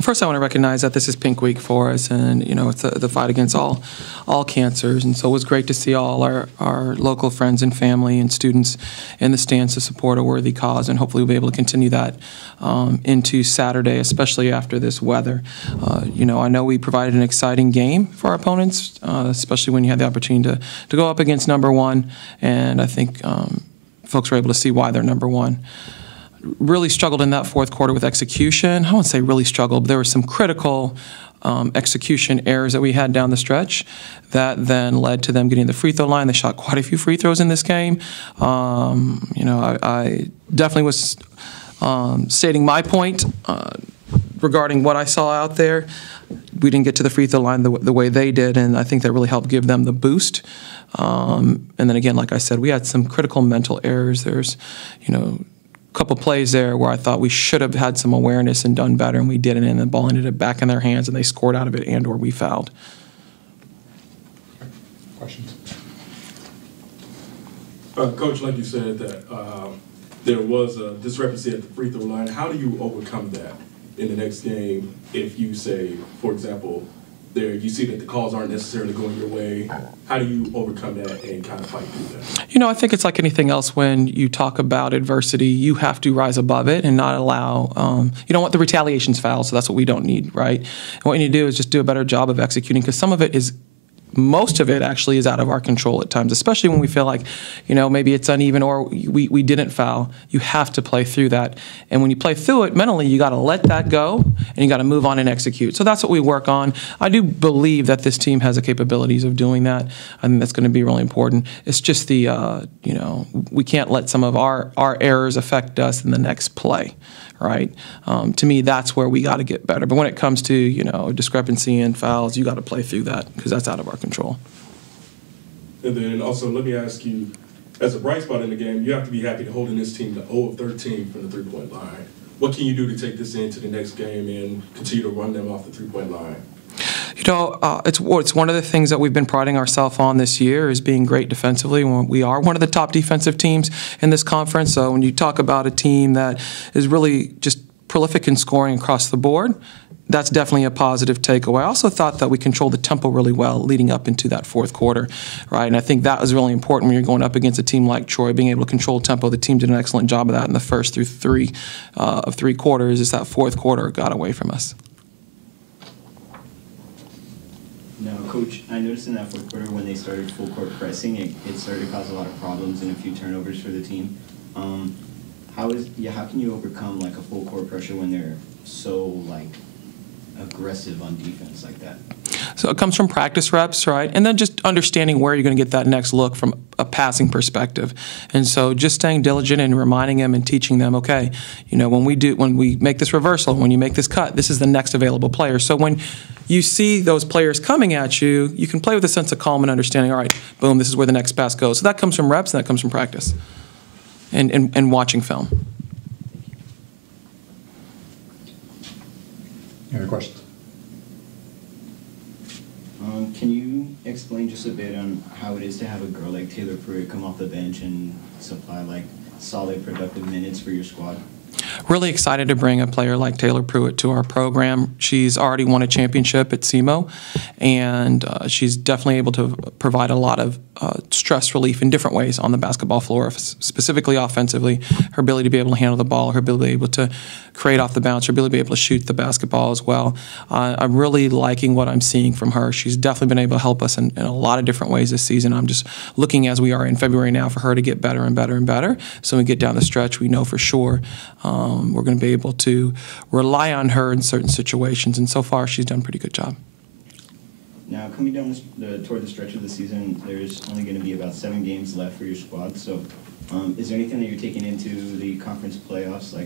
First, I want to recognize that this is Pink Week for us, and it's the fight against all cancers. And so it was great to see all our local friends and family and students in the stands to support a worthy cause, and hopefully we'll be able to continue that into Saturday, especially after this weather. I know we provided an exciting game for our opponents, especially when you had the opportunity to go up against number one, and I think folks were able to see why they're number one. Really struggled in that fourth quarter with execution. I won't say really struggled, but there were some critical execution errors that we had down the stretch that then led to them getting the free throw line. They shot quite a few free throws in this game. I definitely was stating my point regarding what I saw out there. We didn't get to the free throw line the way they did, and I think that really helped give them the boost. And then again, like I said, we had some critical mental errors. There's, couple plays there where I thought we should have had some awareness and done better, and we didn't, and the ball ended up back in their hands, and they scored out of it and or we fouled. Questions? Coach, like you said, that there was a discrepancy at the free throw line. How do you overcome that in the next game if you say, for example, you see that the calls aren't necessarily going your way? How do you overcome that and kind of fight through that? I think it's like anything else. When you talk about adversity, you have to rise above it and not allow, you don't want the retaliations foul, so that's what we don't need, right? And what you need to do is just do a better job of executing, because most of it actually is out of our control at times, especially when we feel like, maybe it's uneven or we didn't foul. You have to play through that. And when you play through it mentally, you got to let that go and you got to move on and execute. So that's what we work on. I do believe that this team has the capabilities of doing that. I think that's going to be really important. It's just we can't let some of our errors affect us in the next play. Right? To me, that's where we got to get better. But when it comes to, discrepancy and fouls, you got to play through that because that's out of our control. And then also, let me ask you, as a bright spot in the game, you have to be happy to holding this team to 0 of 13 from the three-point line. What can you do to take this into the next game and continue to run them off the three-point line? It's one of the things that we've been priding ourselves on this year is being great defensively. We are one of the top defensive teams in this conference. So when you talk about a team that is really just prolific in scoring across the board, that's definitely a positive takeaway. I also thought that we controlled the tempo really well leading up into that fourth quarter, right? And I think that was really important when you're going up against a team like Troy, being able to control tempo. The team did an excellent job of that in the first through three quarters. It's that fourth quarter got away from us. Now, Coach, I noticed in that fourth quarter when they started full court pressing, it started to cause a lot of problems and a few turnovers for the team. How can you overcome a full court pressure when they're so aggressive on defense like that? So it comes from practice reps, right? And then just understanding where you're going to get that next look from a passing perspective. And so just staying diligent and reminding them and teaching them, okay, when we make this reversal, when you make this cut, this is the next available player. So when you see those players coming at you, you can play with a sense of calm and understanding, all right, boom, this is where the next pass goes. So that comes from reps and that comes from practice and watching film. Any other questions? Can you explain just a bit on how it is to have a girl like Taylor Pruitt come off the bench and supply solid, productive minutes for your squad? Really excited to bring a player like Taylor Pruitt to our program. She's already won a championship at SEMO, and she's definitely able to provide a lot of stress relief in different ways on the basketball floor, specifically offensively. Her ability to be able to handle the ball, her ability to be able to create off the bounce, her ability to be able to shoot the basketball as well. I'm really liking what I'm seeing from her. She's definitely been able to help us in a lot of different ways this season. I'm just looking, as we are in February now, for her to get better and better and better. So when we get down the stretch, we know for sure we're going to be able to rely on her in certain situations. And so far, she's done a pretty good job. Now, coming down toward the stretch of the season, there's only going to be about 7 games left for your squad. So is there anything that you're taking into the conference playoffs,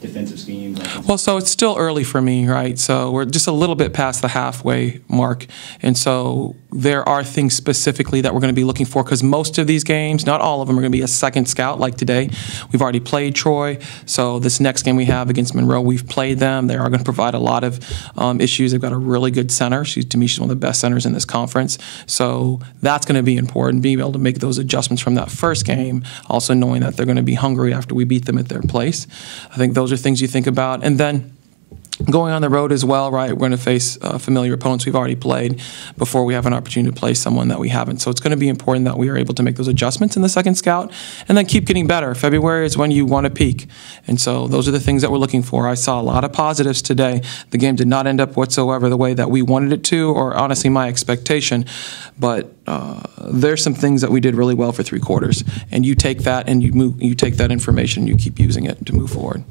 defensive schemes? Well, so it's still early for me, right? So we're just a little bit past the halfway mark. And so there are things specifically that we're going to be looking for, because most of these games, not all of them, are going to be a second scout like today. We've already played Troy. So this next game we have against Monroe, we've played them. They are going to provide a lot of issues. They've got a really good center. To me, she's one of the best centers in this conference. So that's going to be important, being able to make those adjustments from that first game, also knowing that they're going to be hungry after we beat them at their place. I think those are things you think about. And then Going on the road as well, right? We're going to face familiar opponents we've already played before we have an opportunity to play someone that we haven't. So it's going to be important that we are able to make those adjustments in the second scout and then keep getting better. February is when you want to peak. And so those are the things that we're looking for. I saw a lot of positives today. The game did not end up whatsoever the way that we wanted it to, or honestly my expectation. But there's some things that we did really well for 3 quarters. And you take that and you take that information and you keep using it to move forward.